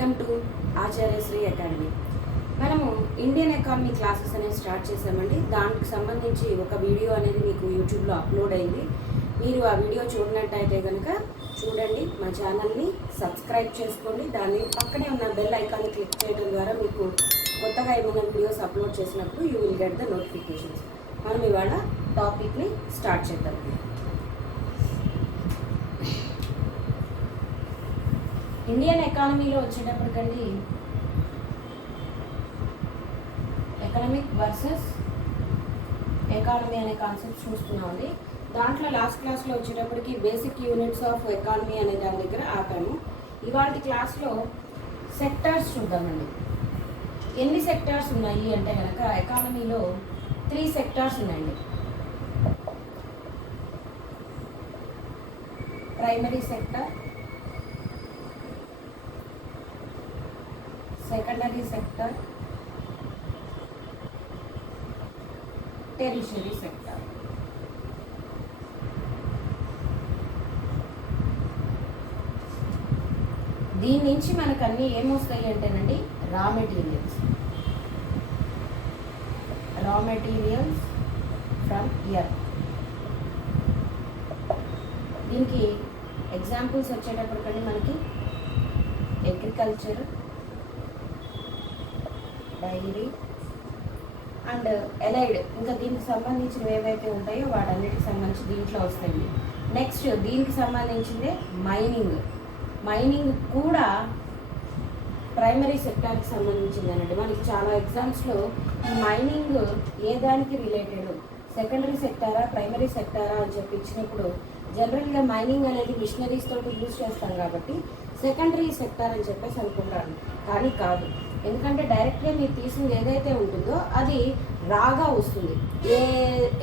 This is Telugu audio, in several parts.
Welcome to Acharyashri academy. మనము ఇండియన్ ఎకానమీ క్లాసెస్ అనేవి స్టార్ట్ చేసామండి. దానికి సంబంధించి ఒక వీడియో అనేది మీకు యూట్యూబ్లో అప్లోడ్ అయింది. మీరు ఆ వీడియో చూడనట్టయితే కనుక చూడండి, మా ఛానల్ని సబ్స్క్రైబ్ చేసుకోండి. దాన్ని పక్కనే ఉన్న బెల్ ఐకాన్ని క్లిక్ చేయడం ద్వారా మీకు కొత్తగా ఏమైనా వీడియోస్ అప్లోడ్ చేసినప్పుడు you will get the notifications. మనం ఇవాళ టాపిక్ని స్టార్ట్ చేద్దాం. ఇండియన్ ఎకానమీలో వచ్చేటప్పటికండి ఎకనామిక్ వర్సెస్ ఎకానమీ అనే కాన్సెప్ట్ చూస్తున్నామండి. దాంట్లో లాస్ట్ క్లాస్లో వచ్చేటప్పటికి బేసిక్ యూనిట్స్ ఆఫ్ ఎకానమీ అనే దాని దగ్గర ఆపాము. ఇవాళ క్లాస్లో సెక్టార్స్ చూద్దామండి. ఎన్ని సెక్టార్స్ ఉన్నాయి అంటే కనుక ఎకానమీలో 3 సెక్టార్స్ ఉన్నాయండి. Primary sector, secondary sector, tertiary sector. దీని నుంచి మనకు అన్నీ ఏమొస్తాయి అంటేనండి రా మెటీరియల్స్ ఫ్రమ్ ఎర్త్. దీనికి ఎగ్జాంపుల్స్ వచ్చేటప్పటికండి మనకి అగ్రికల్చర్, డైరీ అండ్ ఎలైడ్, ఇంకా దీనికి సంబంధించినవి ఏవైతే ఉంటాయో వాటన్నిటికి సంబంధించి దీంట్లో వస్తాయండి. నెక్స్ట్ దీనికి సంబంధించిందే మైనింగ్ కూడా ప్రైమరీ సెక్టార్కి సంబంధించింది అనండి. మనకి చాలా ఎగ్జామ్స్లో ఈ మైనింగ్ ఏ దానికి రిలేటెడ్, సెకండరీ సెక్టారా ప్రైమరీ సెక్టారా అని చెప్పి ఇచ్చినప్పుడు జనరల్గా మైనింగ్ అనేది మిషనరీస్ తోటి యూజ్ చేస్తాం కాబట్టి సెకండరీ సెక్టార్ అని చెప్పేసి అనుకుంటాను, కానీ కాదు. ఎందుకంటే డైరెక్ట్గా మీరు తీసింది ఏదైతే ఉంటుందో అది రాగా వస్తుంది. ఏ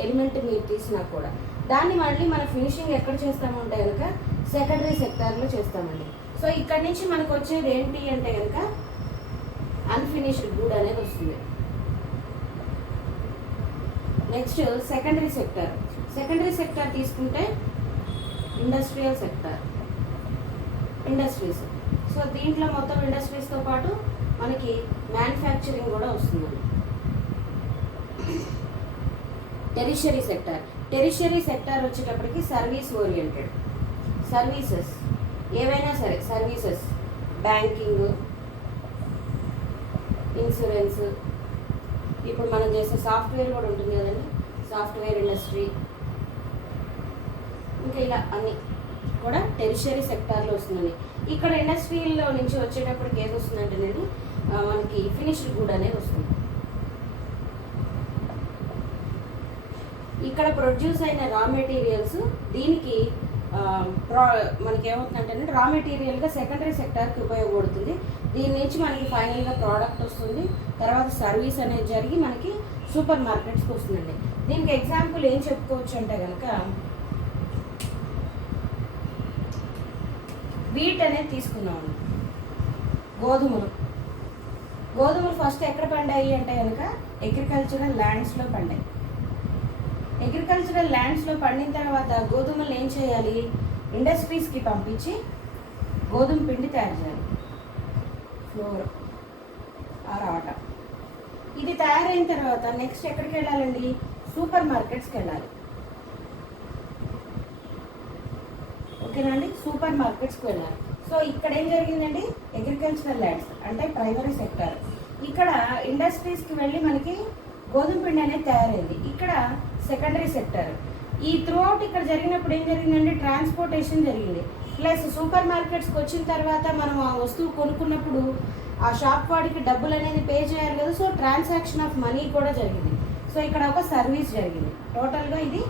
ఎలిమెంట్ మీరు తీసినా కూడా దాన్ని మళ్ళీ మన ఫినిషింగ్ ఎక్కడ చేస్తాము అంటే కనుక సెకండరీ సెక్టార్లో చేస్తామండి. సో ఇక్కడ నుంచి మనకు వచ్చేది ఏంటి అంటే కనుక అన్ఫినిష్డ్ గుడ్ అనేది వస్తుంది. నెక్స్ట్ సెకండరీ సెక్టార్ తీసుకుంటే ఇండస్ట్రియల్ సెక్టార్, ఇండస్ట్రీస్. సో దీంట్లో మొత్తం ఇండస్ట్రీస్తో పాటు మనకి మ్యానుఫ్యాక్చరింగ్ కూడా వస్తుందండి. టెరిషరీ సెక్టార్ వచ్చేటప్పటికి సర్వీస్ ఓరియంటెడ్, సర్వీసెస్ ఏవైనా సరే సర్వీసెస్, బ్యాంకింగ్, ఇన్సూరెన్స్, ఇప్పుడు మనం చేసే సాఫ్ట్వేర్ కూడా ఉంటుంది కదండి, సాఫ్ట్వేర్ ఇండస్ట్రీ, ఇంకా ఇలా అన్నీ కూడా టెరిషరీ సెక్టార్లో వస్తుందండి. ఇక్కడ ఇండస్ట్రీలో నుంచి వచ్చేటప్పటికి ఏది వస్తుందంటేనండి మనకి ఫినిష్డ్ గుడ్ అనేది వస్తుంది. ఇక్కడ ప్రొడ్యూస్ అయిన రా మెటీరియల్స్ దీనికి మనకి ఏమవుతుందంటే రా మెటీరియల్గా సెకండరీ సెక్టార్కి ఉపయోగపడుతుంది. దీని నుంచి మనకి ఫైనల్గా ప్రోడక్ట్ వస్తుంది. తర్వాత సర్వీస్ అనేది జరిగి మనకి సూపర్ మార్కెట్స్కి వస్తుందండి. దీనికి ఎగ్జాంపుల్ ఏం చెప్పుకోవచ్చు అంటే కనుక వీట్ అనేది తీసుకున్నాము. గోధుమలు ఫస్ట్ ఎక్కడ పండాయి అంటే కనుక అగ్రికల్చరల్ ల్యాండ్స్లో పండాయి. అగ్రికల్చరల్ ల్యాండ్స్లో పండిన తర్వాత గోధుమలు ఏం చేయాలి, ఇండస్ట్రీస్కి పంపించి గోధుమ పిండి తయారు చేయాలి, ఫ్లోర్ ఆర్ ఆటా. ఇది తయారైన తర్వాత నెక్స్ట్ ఎక్కడికి వెళ్ళాలండి, సూపర్ మార్కెట్స్కి వెళ్ళాలి. ఓకేనండి, సూపర్ మార్కెట్స్కి వెళ్ళాలి. సో ఇక్కడ ఏం జరిగిందండి, అగ్రికల్చరల్ ల్యాండ్స్ అంటే ప్రైమరీ సెక్టర్. ఇక్కడ ఇండస్ట్రీస్కి వెళ్ళి మనకి గోధుమ పిండి అనేది తయారైంది. ఇక్కడ సెకండరీ సెక్టర్. ఈ త్రూఅవుట్ ఇక్కడ జరిగినప్పుడు ఏం జరిగిందండి, ట్రాన్స్పోర్టేషన్ జరిగింది. ప్లస్ సూపర్ మార్కెట్స్కి వచ్చిన తర్వాత మనం ఆ వస్తువు కొనుక్కున్నప్పుడు ఆ షాప్ వాడికి డబ్బులు అనేది పే చేయాలి కదా. సో ట్రాన్సాక్షన్ ఆఫ్ మనీ కూడా జరిగింది. సో ఇక్కడ ఒక సర్వీస్ జరిగింది. టోటల్గా ఇది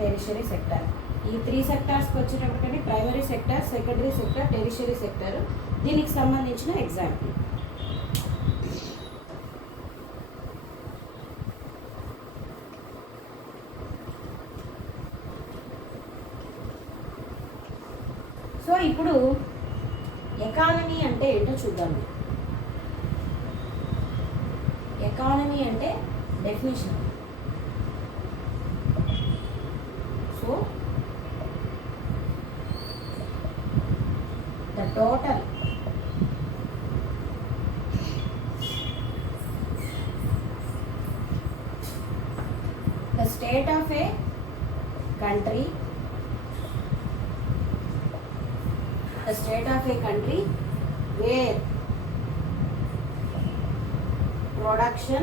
టెరిషరీ సెక్టర్. ఈ 3 సెక్టార్స్కి వచ్చేటప్పటికంటే primary sector, secondary sector, tertiary sector దీనికి సంబంధించిన ఎగ్జాంపుల్. సో ఇప్పుడు ఎకానమీ అంటే ఏంటో చూద్దాం. ఎకానమీ అంటే definition. So the total state of A country, the state of a country where production,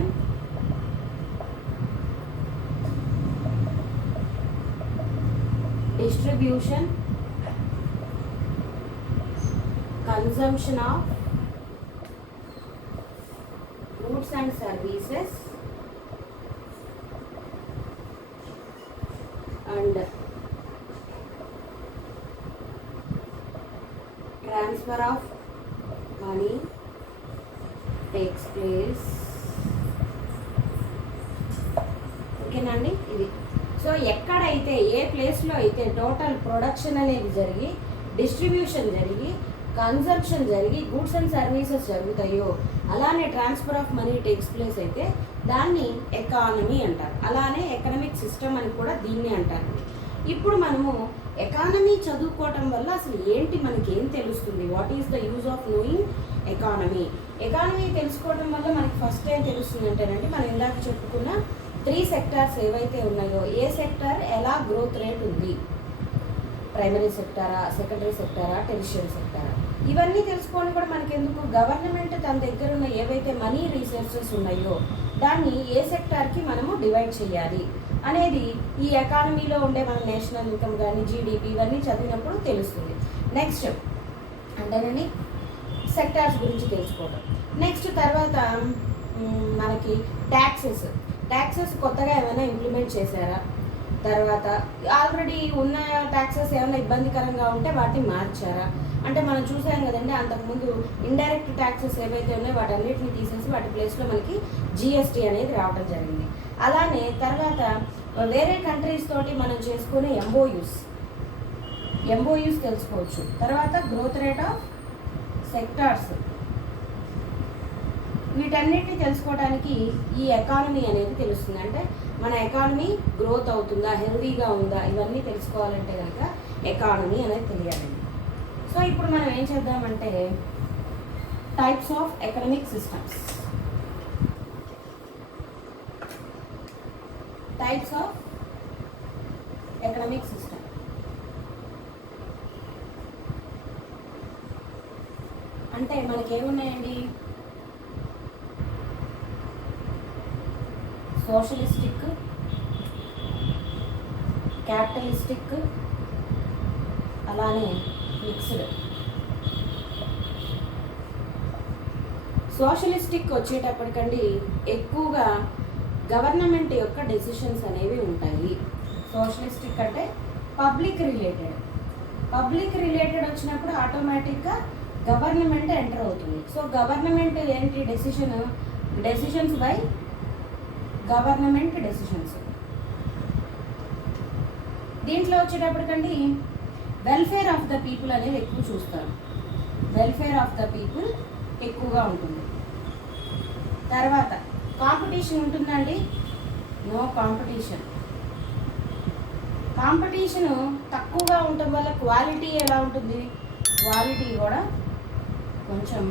distribution, consumption of goods and services and transfer of money takes place. ఓకేనండి, ఇది. సో ఎక్కడైతే ఏ ప్లేస్లో అయితే టోటల్ ప్రొడక్షన్ అనేది జరిగి, డిస్ట్రిబ్యూషన్ జరిగి, కన్సంప్షన్ జరిగి, గూడ్స్ అండ్ సర్వీసెస్ జరుగుతాయో, అలానే transfer of money takes place అయితే దాన్ని ఎకానమీ అంటారు. అలానే ఎకనామిక్ సిస్టమ్ అని కూడా దీన్ని అంటారు. ఇప్పుడు మనము ఎకానమీ చదువుకోవటం వల్ల అసలు ఏంటి, మనకి ఏం తెలుస్తుంది, what is the use of knowing economy. Economy తెలుసుకోవడం వల్ల మనకి ఫస్ట్ ఏం తెలుస్తుంది అంటేనండి, మనం ఇందాక చెప్పుకున్న 3 సెక్టార్స్ ఏవైతే ఉన్నాయో, ఏ సెక్టార్ ఎలా గ్రోత్ రేట్ ఉంది, ప్రైమరీ సెక్టారా, సెకండరీ సెక్టారా, టెరిషియరీ సెక్టారా, ఇవన్నీ తెలుసుకోవడం కూడా మనకి ఎందుకు, గవర్నమెంట్ తన దగ్గర ఉన్న ఏవైతే మనీ రిసోర్సెస్ ఉన్నాయో దాన్ని ఏ సెక్టార్కి మనము డివైడ్ చేయాలి అనేది ఈ ఎకానమీలో ఉండే మన నేషనల్ ఇన్కమ్ కానీ జీడిపి ఇవన్నీ చదివినప్పుడు తెలుస్తుంది. నెక్స్ట్ అంటేనండి సెక్టార్స్ గురించి తెలుసుకోవడం. నెక్స్ట్ తర్వాత మనకి ట్యాక్సెస్ కొత్తగా ఏమైనా ఇంప్లిమెంట్ చేశారా, తర్వాత ఆల్రెడీ ఉన్న ట్యాక్సెస్ ఏమైనా ఇబ్బందికరంగా ఉంటే వాటిని మార్చారా. అంటే మనం చూసాం కదండి, అంతకుముందు ఇండైరెక్ట్ ట్యాక్సెస్ ఏవైతే ఉన్నాయో వాటన్నిటిని తీసేసి వాటి ప్లేస్లో మనకి జిఎస్టీ అనేది రావడం జరిగింది. అలానే తర్వాత వేరే కంట్రీస్ తోటి మనం చేసుకునే ఎంఓయూస్ తెలుసుకోవచ్చు. తర్వాత గ్రోత్ రేట్ ఆఫ్ సెక్టార్స్, వీటన్నిటిని తెలుసుకోవడానికి ఈ ఎకానమీ అనేది తెలుస్తుంది. అంటే మన ఎకానమీ గ్రోత్ అవుతుందా, హెల్దీగా ఉందా, ఇవన్నీ తెలుసుకోవాలంటే కనుక ఎకానమీ అనేది తెలియాలండి. సో ఇప్పుడు మనం ఏం చేద్దామంటే types of economic systems. Types of economic system అంటే మనకి ఏమున్నాయండి, సోషలిస్టిక్, క్యాపిటలిస్టిక్, అలానే మిక్స్డ్. సోషలిస్టిక్ వచ్చేటప్పటికండి ఎక్కువగా గవర్నమెంట్ యొక్క డెసిషన్స్ అనేవి ఉంటాయి. సోషలిస్టిక్ అంటే పబ్లిక్ రిలేటెడ్ వచ్చినప్పుడు ఆటోమేటిక్గా గవర్నమెంట్ ఎంటర్ అవుతుంది. సో గవర్నమెంట్ ఏంటి, డెసిషన్స్ బై గవర్నమెంట్ డెసిషన్స్. దీంట్లో వచ్చేటప్పటికండి వెల్ఫేర్ ఆఫ్ ద పీపుల్ అనేది ఎక్కువ చూస్తారు. వెల్ఫేర్ ఆఫ్ ద పీపుల్ ఎక్కువగా ఉంటుంది. తర్వాత కాంపిటీషన్ ఉంటుందండి, నో కాంపిటీషన్. కాంపిటీషన్ తక్కువగా ఉండటం వల్ల క్వాలిటీ ఎలా ఉంటుంది, క్వాలిటీ కూడా కొంచెం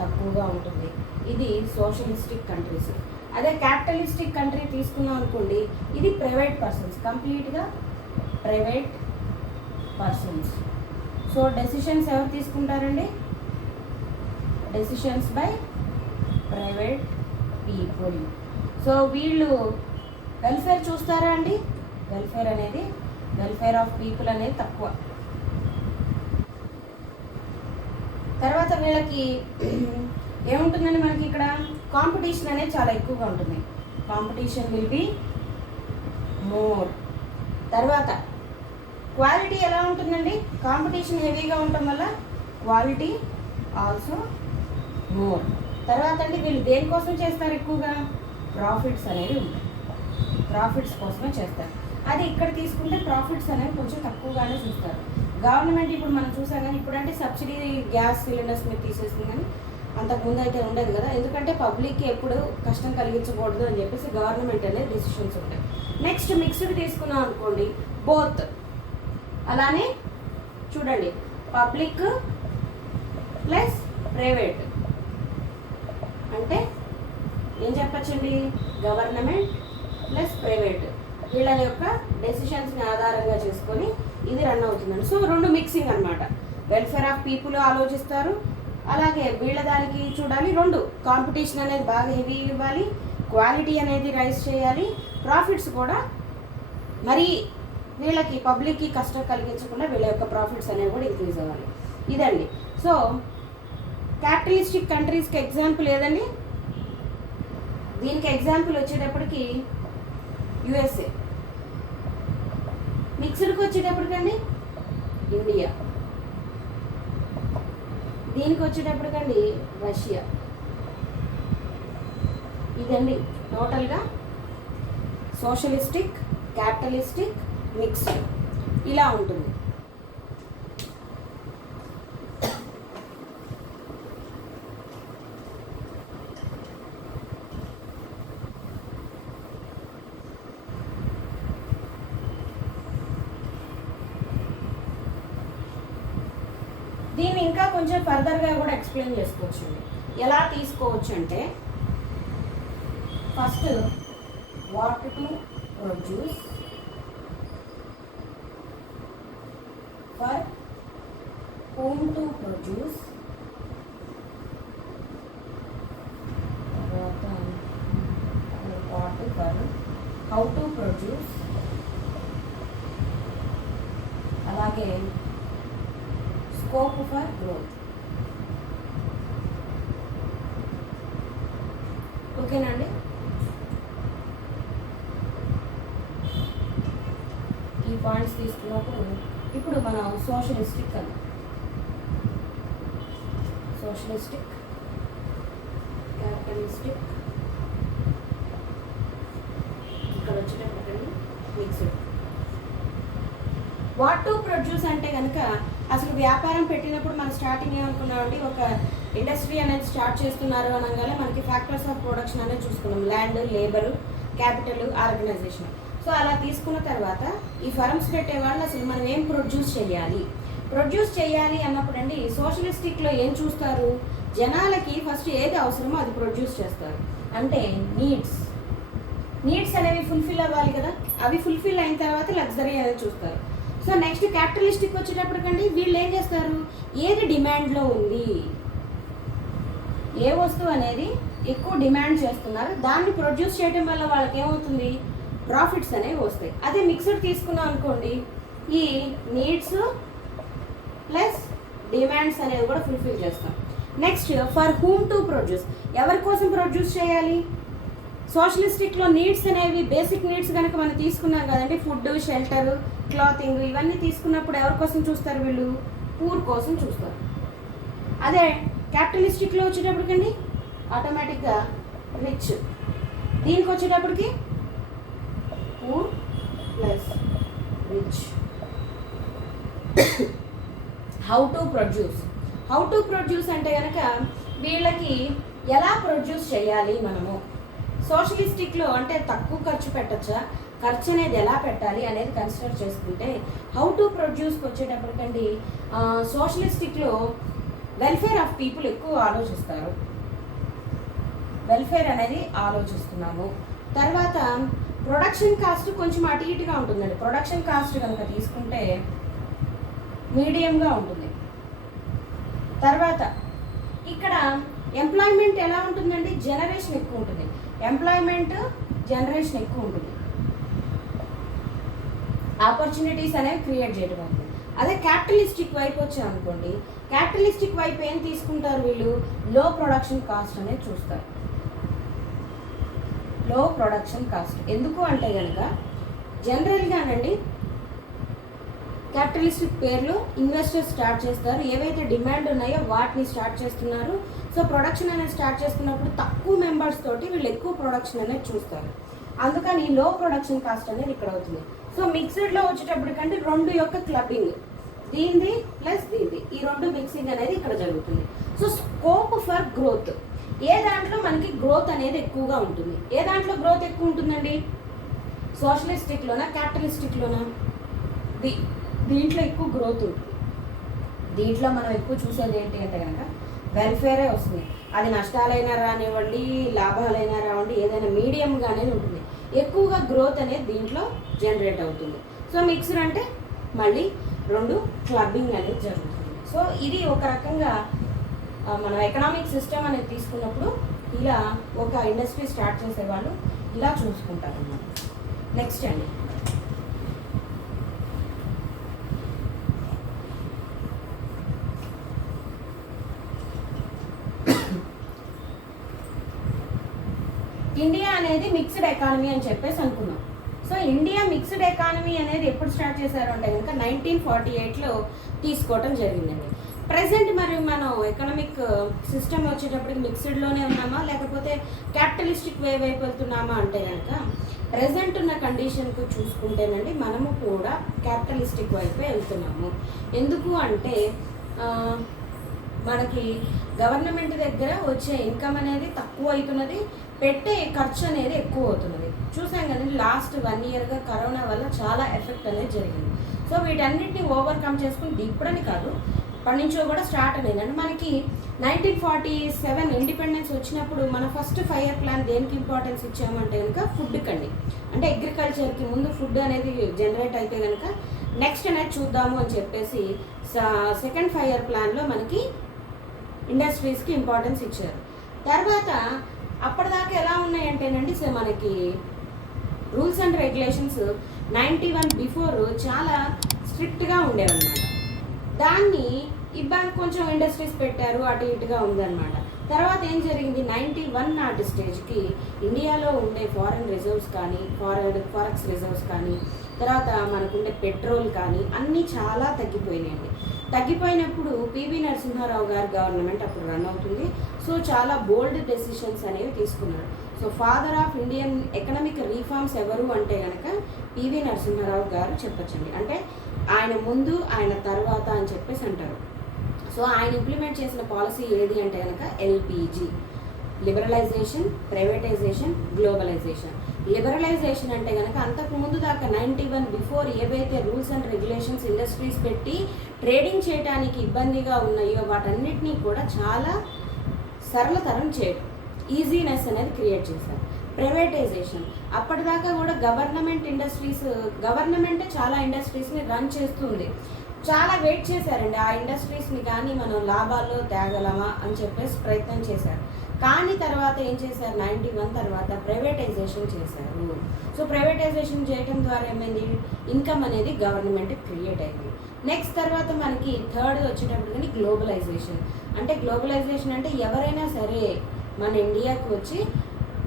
తక్కువగా ఉంటుంది. ఇది సోషలిస్టిక్ కంట్రీస్. అదే క్యాపిటలిస్టిక్ కంట్రీ తీసుకున్నాం అనుకోండి, ఇది ప్రైవేట్ పర్సన్స్, కంప్లీట్గా ప్రైవేట్ పర్సన్స్. సో డెసిషన్స్ ఎవరు తీసుకుంటారండి, decisions by private people. So వీళ్ళు వెల్ఫేర్ చూస్తారా అండి, వెల్ఫేర్ ఆఫ్ పీపుల్ అనేది తక్కువ. తర్వాత వీళ్ళకి ఏముంటుందండి, మనకి ఇక్కడ కాంపిటీషన్ అనేది చాలా ఎక్కువగా ఉంటుంది. Competition will be more. తర్వాత క్వాలిటీ ఎలా ఉంటుందండి, కాంపిటీషన్ హెవీగా ఉండటం వల్ల క్వాలిటీ ఆల్సో మోర్. తర్వాత అండి వీళ్ళు దేనికోసం చేస్తారు, ఎక్కువగా ప్రాఫిట్స్ అనేవి ఉంటాయి, ప్రాఫిట్స్ కోసమే చేస్తారు. అది ఇక్కడ తీసుకుంటే ప్రాఫిట్స్ అనేవి కొంచెం తక్కువగానే చూస్తారు. గవర్నమెంట్ ఇప్పుడు మనం చూసాం కానీ ఇప్పుడంటే సబ్సిడీ గ్యాస్ సిలిండర్స్ మీద తీసేస్తుంది, కానీ అంతకుముందు అయితే ఉండదు కదా. ఎందుకంటే పబ్లిక్కి ఎప్పుడు కష్టం కలిగించకూడదు అని చెప్పేసి గవర్నమెంట్ అనేది డెసిషన్స్ ఉంటాయి. నెక్స్ట్ మిక్స్డ్ తీసుకున్నాం అనుకోండి, బోత్. అలానే చూడండి, పబ్లిక్ ప్లస్ ప్రైవేట్ అంటే ఏం చెప్పచ్చండి, గవర్నమెంట్ ప్లస్ ప్రైవేట్. వీళ్ళ యొక్క డెసిషన్స్ని ఆధారంగా చేసుకొని ఇది రన్ అవుతుందండి. సో రెండు మిక్సింగ్ అనమాట. వెల్ఫేర్ ఆఫ్ పీపుల్ ఆలోచిస్తారు, అలాగే వీళ్ళ దానికి చూడాలి. రెండు కాంపిటీషన్ అనేది బాగా హెవీ ఇవ్వాలి, క్వాలిటీ అనేది రైజ్ చేయాలి, ప్రాఫిట్స్ కూడా మరి వీళ్ళకి పబ్లిక్కి కష్టం కలిగించకుండా వీళ్ళ యొక్క ప్రాఫిట్స్ అనేవి కూడా ఇంక్రీజ్ అవ్వాలి. ఇదండి. సో క్యాపిటలిస్టిక్ కంట్రీస్కి ఎగ్జాంపుల్ ఏదండి? దీనికి ఎగ్జాంపుల్ వచ్చేటప్పటికి యుఎస్ఏ. మిక్స్డ్కి వచ్చేటప్పటికండి ఇండియా. దీనికి వచ్చేటప్పటికండి రష్యా. ఇదండి టోటల్గా సోషలిస్టిక్, క్యాపిటలిస్టిక్, మిక్స్డ్ ఇలా ఉంటుంది. దీన్ని ఇంకా కొంచెం ఫర్దర్గా కూడా ఎక్స్ప్లెయిన్ చేసుకోవచ్చు. ఎలా తీసుకోవచ్చు అంటే, first what to produce, for whom to produce, what for how to produce, అలాగే స్కోప్ ఫర్ గ్రోత్. ఓకేనండి. ఈ పాయింట్స్ తీసుకున్నప్పుడు ఇప్పుడు మనం సోషలిస్టిక్ కదా, సోషలిస్టిక్, క్యాపిటలిస్టిక్, ఇక్కడ వచ్చేటప్పటికండి మిక్స్డ్. వాట్ టు ప్రొడ్యూస్ అంటే కనుక అసలు వ్యాపారం పెట్టినప్పుడు మనం స్టార్టింగ్ ఏమనుకున్నామండి, ఒక ఇండస్ట్రీ అనేది స్టార్ట్ చేస్తున్నారు అనగానే మనకి ఫ్యాక్టర్స్ ఆఫ్ ప్రొడక్షన్ అనేది చూసుకున్నాం. Land, labour, capital, organisation. So అలా తీసుకున్న తర్వాత ఈ ఫర్మ్స్ పెట్టేవాళ్ళు అసలు మనం ఏం ప్రొడ్యూస్ చేయాలి అన్నప్పుడు అండి సోషలిస్టిక్లో ఏం చూస్తారు, జనాలకి ఫస్ట్ ఏది అవసరమో అది ప్రొడ్యూస్ చేస్తారు. అంటే నీడ్స్ అనేవి ఫుల్ఫిల్ అవ్వాలి కదా, అవి ఫుల్ఫిల్ అయిన తర్వాత లగ్జరీ అనేది చూస్తారు. సో నెక్స్ట్ క్యాపిటలిస్టిక్ వచ్చేటప్పటికండి వీళ్ళు ఏం చేస్తారు, ఏది డిమాండ్లో ఉంది, ఏ వస్తువు అనేది ఎక్కువ డిమాండ్ చేస్తున్నారు దాన్ని ప్రొడ్యూస్ చేయడం వల్ల వాళ్ళకి ఏమవుతుంది, ప్రాఫిట్స్ అనేవి వస్తాయి. అదే మిక్స్డ్ తీసుకున్నాం అనుకోండి, ఈ నీడ్స్ ప్లస్ డిమాండ్స్ అనేవి కూడా ఫుల్ఫిల్ చేస్తాం. Next for whom to produce, ఎవరి కోసం ప్రొడ్యూస్ చేయాలి. సోషలిస్టిక్లో నీడ్స్ అనేవి బేసిక్ నీడ్స్ కనుక మనం తీసుకున్నాం కదండి, ఫుడ్, షెల్టర్, క్లాతింగ్, ఇవన్నీ తీసుకున్నప్పుడు ఎవరి కోసం చూస్తారు, వీళ్ళు పూర్ కోసం చూస్తారు. అదే క్యాపిటలిస్టిక్లో వచ్చేటప్పటికండి ఆటోమేటిక్గా రిచ్. దీనికి వచ్చేటప్పటికి poor plus rich. How to produce అంటే కనుక వీళ్ళకి ఎలా ప్రొడ్యూస్ చేయాలి మనము. సోషలిస్టిక్లో అంటే తక్కువ ఖర్చు పెట్టచ్చా, ఖర్చు అనేది ఎలా పెట్టాలి అనేది కన్సిడర్ చేసుకుంటే, హౌ టు ప్రొడ్యూస్కి వచ్చేటప్పటికండి సోషలిస్టిక్లో వెల్ఫేర్ ఆఫ్ పీపుల్ ఎక్కువ ఆలోచిస్తారు. వెల్ఫేర్ అనేది ఆలోచిస్తున్నాము. తర్వాత ప్రొడక్షన్ కాస్ట్ కొంచెం అటు ఇటుగా ఉంటుందండి. ప్రొడక్షన్ కాస్ట్ కనుక తీసుకుంటే మీడియంగా ఉంటుంది. తర్వాత ఇక్కడ ఎంప్లాయ్మెంట్ ఎలా ఉంటుందండి, జనరేషన్ ఎక్కువ ఉంటుంది. జనరేషన్ ఎక్కువ ఉంటుంది, ఆపర్చునిటీస్ అనేవి క్రియేట్ చేయడం అవుతుంది. అదే క్యాపిటలిస్టిక్ వైపు వచ్చామనుకోండి, క్యాపిటలిస్టిక్ వైపు ఏం తీసుకుంటారు వీళ్ళు, లో ప్రొడక్షన్ కాస్ట్ అనేది చూస్తారు. లో ప్రొడక్షన్ కాస్ట్ ఎందుకు అంటే కనుక జనరల్గానండి క్యాపిటలిస్టిక్ పేర్లు ఇన్వెస్టర్స్ స్టార్ట్ చేస్తారు, ఏవైతే డిమాండ్ ఉన్నాయో వాటిని స్టార్ట్ చేస్తున్నారు. సో ప్రొడక్షన్ అనేది స్టార్ట్ చేసుకున్నప్పుడు తక్కువ మెంబర్స్ తోటి వీళ్ళు ఎక్కువ ప్రొడక్షన్ అనేది చూస్తారు. అందుకని లో ప్రొడక్షన్ కాస్ట్ అనేది ఇక్కడ అవుతుంది. సో మిక్స్డ్లో వచ్చేటప్పటికంటే రెండు యొక్క క్లబ్బింగ్, దీనిది ప్లస్ దీనిది, ఈ రెండు మిక్సింగ్ అనేది ఇక్కడ జరుగుతుంది. సో స్కోప్ ఫర్ గ్రోత్, ఏ దాంట్లో మనకి గ్రోత్ అనేది ఎక్కువగా ఉంటుంది. ఏ దాంట్లో గ్రోత్ ఎక్కువ ఉంటుందండి, సోషలిస్టిక్లోనా క్యాపిటలిస్టిక్లోనా? దీంట్లో ఎక్కువ గ్రోత్ ఉంటుంది. దీంట్లో మనం ఎక్కువ చూసేది ఏంటి అంటే కనుక వెల్ఫేరే వస్తుంది. అది నష్టాలైనా రానివ్వండి, లాభాలైనా రావండి, ఏదైనా మీడియంగానే ఉంటుంది. ఎక్కువగా గ్రోత్ అనేది దీంట్లో జనరేట్ అవుతుంది. సో మిక్స్డ్ అంటే మళ్ళీ రెండు క్లబ్బింగ్ అనేది జరుగుతుంది. సో ఇది ఒక రకంగా మనం ఎకనామిక్ సిస్టమ్ అనేది తీసుకున్నప్పుడు ఇలా ఒక ఇండస్ట్రీ స్టార్ట్ చేసేవాళ్ళు ఇలా చూసుకుంటారు అన్నమాట. నెక్స్ట్ అండి, ఇండియా అనేది మిక్స్డ్ ఎకానమీ అని చెప్పేసి అనుకున్నాం. సో ఇండియా మిక్స్డ్ ఎకానమీ అనేది ఎప్పుడు స్టార్ట్ చేశారు అంటే కనుక 1948లో తీసుకోవటం జరిగిందండి. ప్రజెంట్ మరి మనం ఎకనామిక్ సిస్టమ్ వచ్చేటప్పటికి మిక్స్డ్లోనే ఉన్నామా లేకపోతే క్యాపిటలిస్టిక్ వే వైపు వెళ్తున్నామా అంటే కనుక ప్రజెంట్ ఉన్న కండిషన్కు చూసుకుంటేనండి మనము కూడా క్యాపిటలిస్టిక్ వైపే వెళ్తున్నాము. ఎందుకు అంటే మనకి గవర్నమెంట్ దగ్గర వచ్చే ఇన్కమ్ అనేది తక్కువ అవుతున్నది, పెట్టే ఖర్చు అనేది ఎక్కువ అవుతున్నది. చూసాం కదండి లాస్ట్ 1 ఇయర్గా కరోనా వల్ల చాలా ఎఫెక్ట్ అనేది జరిగింది. సో వీటన్నిటిని ఓవర్కమ్ చేసుకుని ఇప్పుడని కాదు అప్పటి నుంచో కూడా స్టార్ట్ అనేది. అంటే మనకి 1947 ఇండిపెండెన్స్ వచ్చినప్పుడు మన ఫస్ట్ 5 ఇయర్ ప్లాన్ దేనికి ఇంపార్టెన్స్ ఇచ్చామంటే కనుక ఫుడ్ కండి. అంటే అగ్రికల్చర్కి ముందు ఫుడ్ అనేది జనరేట్ అయితే కనుక నెక్స్ట్ అనేది చూద్దాము అని చెప్పేసి సెకండ్ 5 ఇయర్ ప్లాన్లో మనకి ఇండస్ట్రీస్కి ఇంపార్టెన్స్ ఇచ్చారు. తర్వాత అప్పటిదాకా ఎలా ఉన్నాయంటేనండి మనకి రూల్స్ అండ్ రెగ్యులేషన్స్ 91 బిఫోర్ చాలా స్ట్రిక్ట్గా ఉండేవన్నమాట. దాన్ని ఇబ్బంది కొంచెం ఇండస్ట్రీస్ పెట్టారు, అటు ఇటుగా ఉందన్నమాట. తర్వాత ఏం జరిగింది 91 నాటి స్టేజ్కి ఇండియాలో ఉండే ఫారెన్ రిజర్వ్స్ కానీ ఫారెక్స్ రిజర్వ్స్ కానీ తర్వాత మనకుండే పెట్రోల్ కానీ అన్నీ చాలా తగ్గిపోయినాయండి. తగ్గిపోయినప్పుడు పివి నరసింహారావు గారు గవర్నమెంట్ అప్పుడు రన్ అవుతుంది. సో చాలా బోల్డ్ డెసిషన్స్ అనేవి తీసుకున్నారు. So father of Indian economic reforms ఎవరు అంటే కనుక పివి నరసింహారావు గారు చెప్పచ్చండి. అంటే ఆయన ముందు ఆయన తర్వాత అని చెప్పేసి అంటారు. సో ఆయన ఇంప్లిమెంట్ చేసిన పాలసీ ఏది అంటే కనుక LPG, liberalisation, privatisation, globalisation. Liberalisation అంటే కనుక అంతకు ముందు దాకా 91 బిఫోర్ ఏవైతే రూల్స్ అండ్ రెగ్యులేషన్స్ ఇండస్ట్రీస్ పెట్టి ట్రేడింగ్ చేయడానికి ఇబ్బందిగా ఉన్నాయో వాటన్నిటినీ కూడా చాలా సరళతరం చేయడం, ఈజీనెస్ అనేది క్రియేట్ చేశారు. ప్రైవేటైజేషన్ అప్పటిదాకా కూడా గవర్నమెంట్ చాలా ఇండస్ట్రీస్ని రన్ చేస్తుంది. చాలా వెయిట్ చేశారండి ఆ ఇండస్ట్రీస్ని కానీ మనం లాభాల్లో తేగలమా అని చెప్పేసి ప్రయత్నం చేశారు. కానీ తర్వాత ఏం చేశారు 91 తర్వాత ప్రైవేటైజేషన్ చేశారు. సో ప్రైవేటైజేషన్ చేయడం ద్వారా ఏమైంది ఇన్కమ్ అనేది గవర్నమెంట్ క్రియేట్ అయింది. నెక్స్ట్ తర్వాత మనకి థర్డ్ వచ్చేటప్పుడు కానీ గ్లోబలైజేషన్. అంటే గ్లోబలైజేషన్ అంటే ఎవరైనా సరే మన ఇండియాకి వచ్చి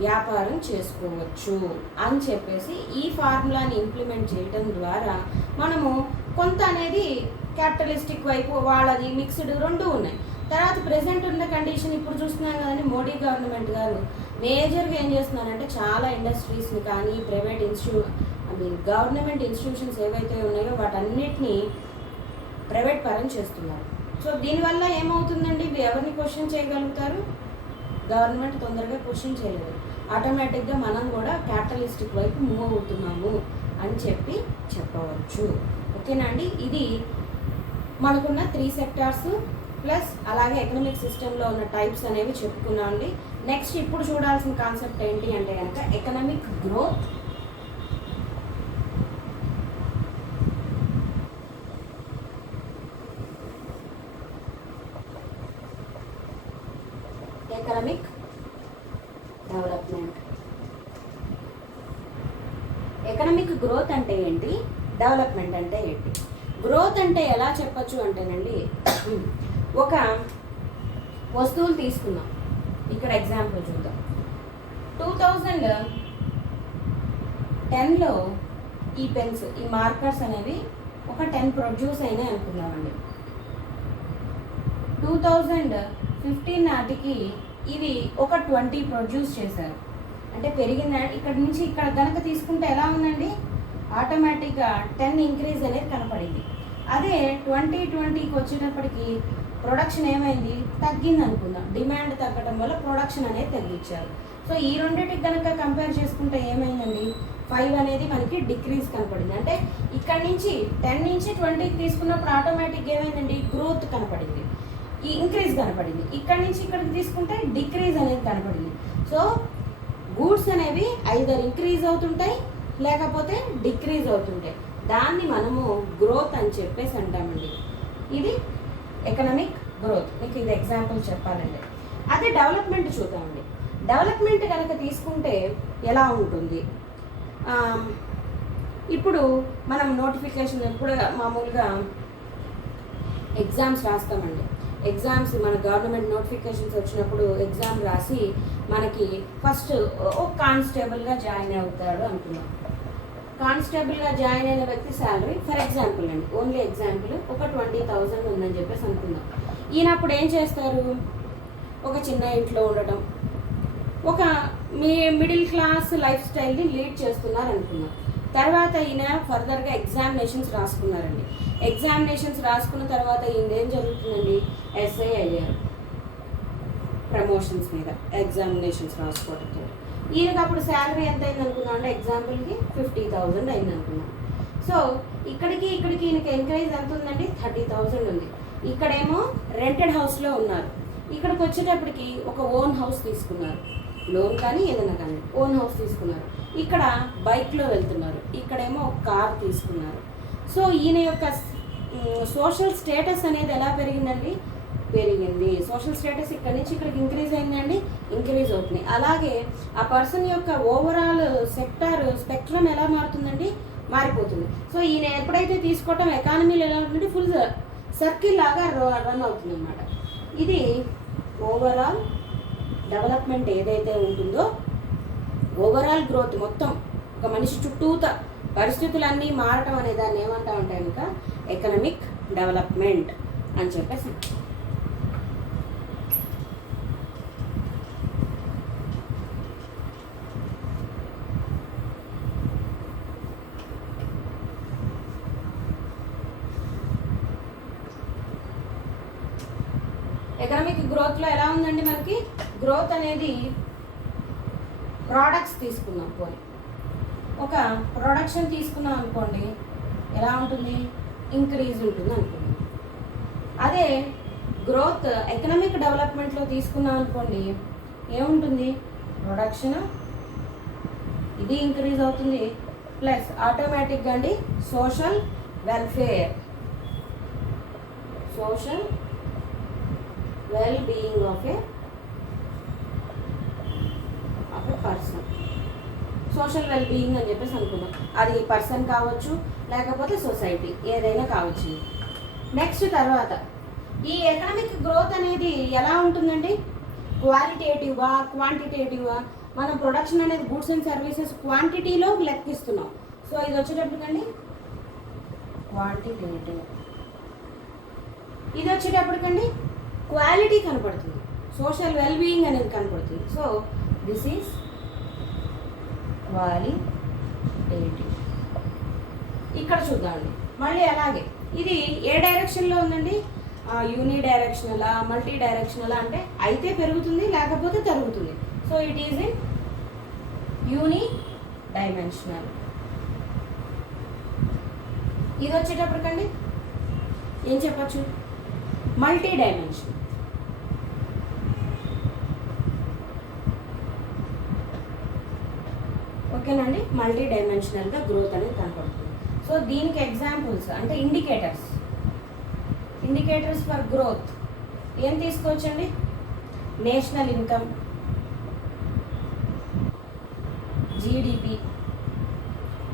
వ్యాపారం చేసుకోవచ్చు అని చెప్పేసి ఈ ఫార్ములాని ఇంప్లిమెంట్ చేయడం ద్వారా మనము కొంత అనేది క్యాపిటలిస్టిక్ వైపు వాళ్ళది మిక్స్డ్ రెండు ఉన్నాయి. తర్వాత ప్రెసెంట్ ఉన్న కండిషన్ ఇప్పుడు చూస్తున్నాం కదండి మోడీ గవర్నమెంట్ గారు మేజర్గా ఏం చేస్తున్నారంటే చాలా ఇండస్ట్రీస్ని కానీ ప్రైవేట్ గవర్నమెంట్ ఇన్స్టిట్యూషన్స్ ఏవైతే ఉన్నాయో వాటన్నిటినీ ప్రైవేట్ పరం చేస్తున్నారు. సో దీనివల్ల ఏమవుతుందండి ఎవరిని క్వశ్చన్ చేయగలుగుతారు? గవర్నమెంట్ తొందరగా క్వశ్చన్ చేయలేదు. ఆటోమేటిక్గా మనం కూడా క్యాపిటలిస్టిక్ వైపు మూవ్ అవుతున్నాము అని చెప్పవచ్చు. ఓకేనా అండి, ఇది మనకున్న 3 సెక్టార్స్ ప్లస్ అలాగే ఎకనామిక్ సిస్టంలో ఉన్న టైప్స్ అనేవి చెప్పుకున్నాం అండి. నెక్స్ట్ ఇప్పుడు చూడాల్సిన కాన్సెప్ట్ ఏంటి అంటే కనుక economic growth, economic development. Economic growth అంటే ఏంటి, డెవలప్మెంట్ అంటే ఏంటి? గ్రోత్ అంటే ఎలా చెప్పచ్చు అంటేనండి ఒక వస్తువులు తీసుకుందాం. ఇక్కడ ఎగ్జాంపుల్ చూద్దాం. 2010లో ఈ పెన్స్ ఈ మార్కర్స్ అనేవి ఒక 10 ప్రొడ్యూస్ అయినాయి అనుకుందామండి. 2015 నాటికి ఇవి ఒక 20 ప్రొడ్యూస్ చేశారు. అంటే పెరిగిన ఇక్కడ నుంచి ఇక్కడ కనుక తీసుకుంటే ఎలా ఉందండి ఆటోమేటిక్గా 10 ఇంక్రీజ్ అనేది కనపడింది. అదే 2020కి వచ్చేటప్పటికి ప్రొడక్షన్ ఏమైంది తగ్గింది అనుకుందాం. డిమాండ్ తగ్గడం వల్ల ప్రొడక్షన్ అనేది తగ్గించారు. సో ఈ రెండింటికి కనుక కంపేర్ చేసుకుంటే ఏమైందండి 5 అనేది మనకి డిక్రీజ్ కనపడింది. అంటే ఇక్కడ నుంచి 10 నుంచి 20కి తీసుకున్నప్పుడు ఆటోమేటిక్గా ఏమైందండి గ్రోత్ కనపడింది, ఈ ఇంక్రీజ్ కనపడింది. ఇక్కడ నుంచి ఇక్కడికి తీసుకుంటే డిక్రీజ్ అనేది కనపడింది. సో గూడ్స్ అనేవి ఐదర్ ఇంక్రీజ్ అవుతుంటాయి లేకపోతే డిక్రీజ్ అవుతుంటాయి. దాన్ని మనము గ్రోత్ అని చెప్పేసి అంటామండి. ఇది ఎకనామిక్ గ్రోత్. మీకు ఇది ఎగ్జాంపుల్ చెప్పాలండి. అదే డెవలప్మెంట్ చూద్దామండి. డెవలప్మెంట్ కనుక తీసుకుంటే ఎలా ఉంటుంది? ఇప్పుడు మనం నోటిఫికేషన్ ఇప్పుడు మామూలుగా ఎగ్జామ్స్ రాస్తామండి. ఎగ్జామ్స్ మన గవర్నమెంట్ నోటిఫికేషన్స్ వచ్చినప్పుడు ఎగ్జామ్ రాసి మనకి ఫస్ట్ ఒక కానిస్టేబుల్గా జాయిన్ అవుతాడు అనుకున్నాం. కానిస్టేబుల్గా జాయిన్ అయిన వ్యక్తి శాలరీ ఫర్ ఎగ్జాంపుల్ అండి, ఓన్లీ ఎగ్జాంపుల్, ఒక 20,000 ఉందని చెప్పేసి అనుకుందాం. ఈయన అప్పుడు ఏం చేస్తారు? ఒక చిన్న ఇంట్లో ఉండటం, ఒక మిడిల్ క్లాస్ లైఫ్ స్టైల్ని లీడ్ చేస్తున్నారు అనుకున్నాం. తర్వాత ఈయన ఫర్దర్గా ఎగ్జామినేషన్స్ రాసుకున్నారండి. ఎగ్జామినేషన్స్ రాసుకున్న తర్వాత ఈయన ఏం జరుగుతుందండి? ఎస్ఐ అయ్యారు ప్రమోషన్స్ మీద ఎగ్జామినేషన్స్ రాసుకోవడంతో. ఈయనకి అప్పుడు శాలరీ ఎంత అయింది అనుకున్నాం అంటే ఎగ్జాంపుల్కి 50,000 అయింది అనుకున్నాం. సో ఇక్కడికి ఈయనకి ఎంకరేజ్ ఎంత ఉందండి? 30,000 ఉంది. ఇక్కడేమో రెంటెడ్ హౌస్లో ఉన్నారు. ఇక్కడికి వచ్చేటప్పటికి ఒక ఓన్ హౌస్ తీసుకున్నారు, లోన్ కానీ ఏదైనా కానీ ఓన్ హౌస్ తీసుకున్నారు. ఇక్కడ బైక్లో వెళ్తున్నారు, ఇక్కడేమో ఒక కార్ తీసుకున్నారు. సో ఈయన యొక్క సోషల్ స్టేటస్ అనేది ఎలా పెరిగిందండి? పెరిగింది. సోషల్ స్టేటస్ ఇక్కడ నుంచి ఇక్కడికి ఇంక్రీజ్ అయిందండి, ఇంక్రీజ్ అవుతుంది. అలాగే ఆ పర్సన్ యొక్క ఓవరాల్ స్పెక్ట్రమ్ ఎలా మారుతుందండి? మారిపోతుంది. సో ఈయన ఎప్పుడైతే తీసుకోవటం ఎకానమీలో ఎలా ఉంటుందంటే ఫుల్ సర్కిల్ లాగా రన్ అవుతుంది అన్నమాట. ఇది ఓవరాల్ డెవలప్మెంట్ ఏదైతే ఉంటుందో, ఓవరాల్ గ్రోత్ మొత్తం ఒక మనిషి చుట్టూత పరిస్థితులన్నీ మారటం అనే దాన్ని ఏమంటామంటే కనుక ఎకనామిక్ డెవలప్మెంట్ అని చెప్పేసి. ఎకనామిక్ గ్రోత్లో ఎలా ఉందండి? మనకి గ్రోత్ అనేది ప్రోడక్ట్స్ తీసుకున్నాం, పోనీ ఒక ప్రొడక్షన్ తీసుకున్నాం అనుకోండి, ఎలా ఉంటుంది? ఇంక్రీజ్ ఉంటుంది అనుకోండి. అదే గ్రోత్ ఎకనామిక్ డెవలప్మెంట్లో తీసుకున్నాం అనుకోండి, ఏముంటుంది? ప్రొడక్షన్ ఇది ఇంక్రీజ్ అవుతుంది, ప్లస్ ఆటోమేటిక్గా అండి social welfare, social well being of A person. Social well being అని చెప్పేసి అనుకున్నాం. అది పర్సన్ కావచ్చు లేకపోతే సొసైటీ, ఏదైనా కావచ్చు. నెక్స్ట్ తర్వాత ఈ ఎకనామిక్ గ్రోత్ అనేది ఎలా ఉంటుందండి? క్వాలిటేటివ్గా క్వాంటిటేటివ్గా. మనం ప్రొడక్షన్ అనేది గూడ్స్ అండ్ సర్వీసెస్ క్వాంటిటీలో లెక్కిస్తున్నాం. సో ఇది వచ్చేటప్పటికండి క్వాంటిటేటివ్. ఇది వచ్చేటప్పటికండి క్వాలిటీ కనపడుతుంది, సోషల్ వెల్ బీయింగ్ అనేది కనపడుతుంది. So this is qualitative. ఇక్కడ చూద్దామండి మళ్ళీ అలాగే. ఇది ఏ డైరెక్షన్లో ఉందండి? యూని డైరెక్షనలా, మల్టీ డైరెక్షనలా అంటే అయితే పెరుగుతుంది లేకపోతే తరుగుతుంది. So it is in unidimensional. ఇది వచ్చేటప్పటికండి ఏం చెప్పచ్చు? Multi dimension. ఓకేనండి, మల్టీ డైమెన్షనల్గా గ్రోత్ అనేది కనపడుతుంది. సో దీనికి ఎగ్జాంపుల్స్ అంటే ఇండికేటర్స్ ఫర్ గ్రోత్ ఏం తీసుకోవచ్చండి? నేషనల్ ఇన్కమ్, జీడిపి,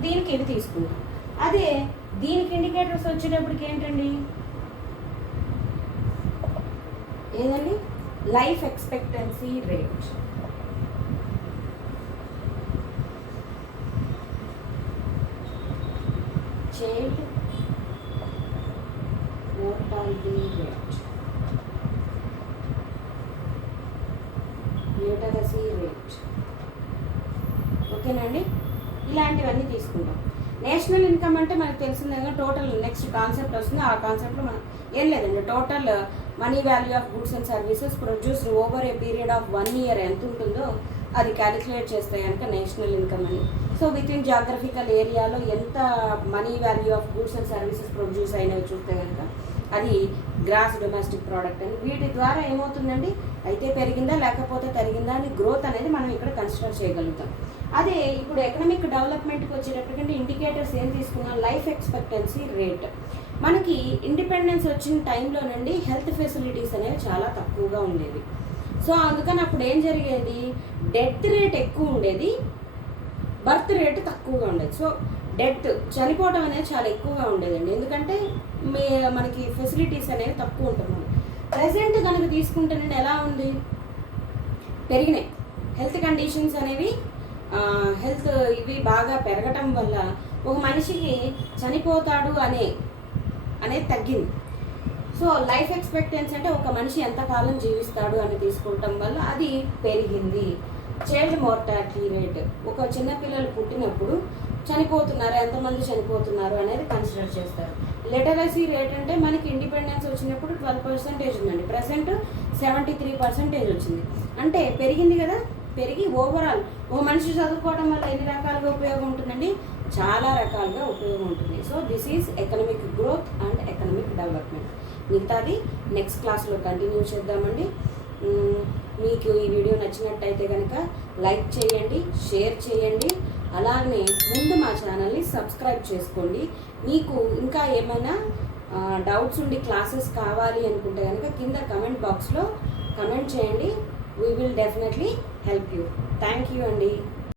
దీనికి ఇవి తీసుకుంటాం. అదే దీనికి ఇండికేటర్స్ వచ్చేటప్పటికి ఏంటండి? ఏదండి? Life expectancy rate, child mortality rate, literacy rate. ఓకేనండి, ఇలాంటివన్నీ తీసుకుంటాం. నేషనల్ ఇన్కమ్ అంటే మనకు తెలిసిందే టోటల్. నెక్స్ట్ కాన్సెప్ట్ వస్తుంది, ఆ కాన్సెప్ట్లో మనం ఏం లేదండి, total money value of goods and services produced over a period of 1 year ఎంత ఉంటుందో అది క్యాలిక్యులేట్ చేస్తే కనుక నేషనల్ ఇన్కమ్ అని. సో విత్ ఇన్ జాగ్రఫికల్ ఏరియాలో ఎంత money value of goods and services produce అయినవి చూస్తే కనుక అది గ్రాస్ డొమెస్టిక్ ప్రోడక్ట్ అని. వీటి ద్వారా ఏమవుతుందండి, అయితే పెరిగిందా లేకపోతే తరిగిందా అని గ్రోత్ అనేది మనం ఇక్కడ కన్సిడర్ చేయగలుగుతాం. అదే ఇప్పుడు ఎకనామిక్ డెవలప్మెంట్కి వచ్చేటప్పటికంటే ఇండికేటర్స్ ఏం తీసుకున్నాం, లైఫ్ ఎక్స్పెక్టెన్సీ రేట్. మనకి ఇండిపెండెన్స్ వచ్చిన టైంలో నుండి హెల్త్ ఫెసిలిటీస్ అనేవి చాలా తక్కువగా ఉండేవి. సో అందుకని అప్పుడు ఏం జరిగేది, డెత్ రేట్ ఎక్కువ ఉండేది, బర్త్ రేట్ తక్కువగా ఉండేది. సో డెత్, చనిపోవడం అనేది చాలా ఎక్కువగా ఉండేదండి, ఎందుకంటే మనకి ఫెసిలిటీస్ అనేవి తక్కువ ఉంటున్నాయి. ప్రజెంట్ కనుక తీసుకుంటేనండి ఎలా ఉంది, పెరిగినాయి హెల్త్ కండిషన్స్ అనేవి, హెల్త్ ఇవి బాగా పెరగటం వల్ల ఒక మనిషికి చనిపోతాడు అనేది తగ్గింది. సో లైఫ్ ఎక్స్పెక్టెన్సీ అంటే ఒక మనిషి ఎంతకాలం జీవిస్తాడు అని తీసుకుంటాం వల్ల అది పెరిగింది. చైల్డ్ మోర్టాలిటీ రేట్, ఒక చిన్నపిల్లలు పుట్టినప్పుడు చనిపోతున్నారు, ఎంతమంది చనిపోతున్నారు అనేది కన్సిడర్ చేస్తారు. లిటరసీ రేట్ అంటే మనకి ఇండిపెండెన్స్ వచ్చినప్పుడు 12% ఉందండి, ప్రజెంట్ 73% వచ్చింది. అంటే పెరిగింది కదా, పెరిగి ఓవరాల్ ఒక మనిషి చదువుకోవడం వల్ల ఎన్ని రకాలుగా ఉపయోగం ఉంటుందండి, చాలా రకాలుగా ఉపయోగం ఉంటుంది. So this is economic growth and economic development. మిగతాది నెక్స్ట్ క్లాస్లో కంటిన్యూ చేద్దామండి. మీకు ఈ వీడియో నచ్చినట్టయితే కనుక లైక్ చేయండి, షేర్ చేయండి, అలాగే ముందు మా ఛానల్ని సబ్స్క్రైబ్ చేసుకోండి. మీకు ఇంకా ఏమైనా డౌట్స్ ఉండి క్లాసెస్ కావాలి అనుకుంటే కనుక కింద కమెంట్ బాక్స్లో కమెంట్ చేయండి. We will definitely help you. Thank you అండి.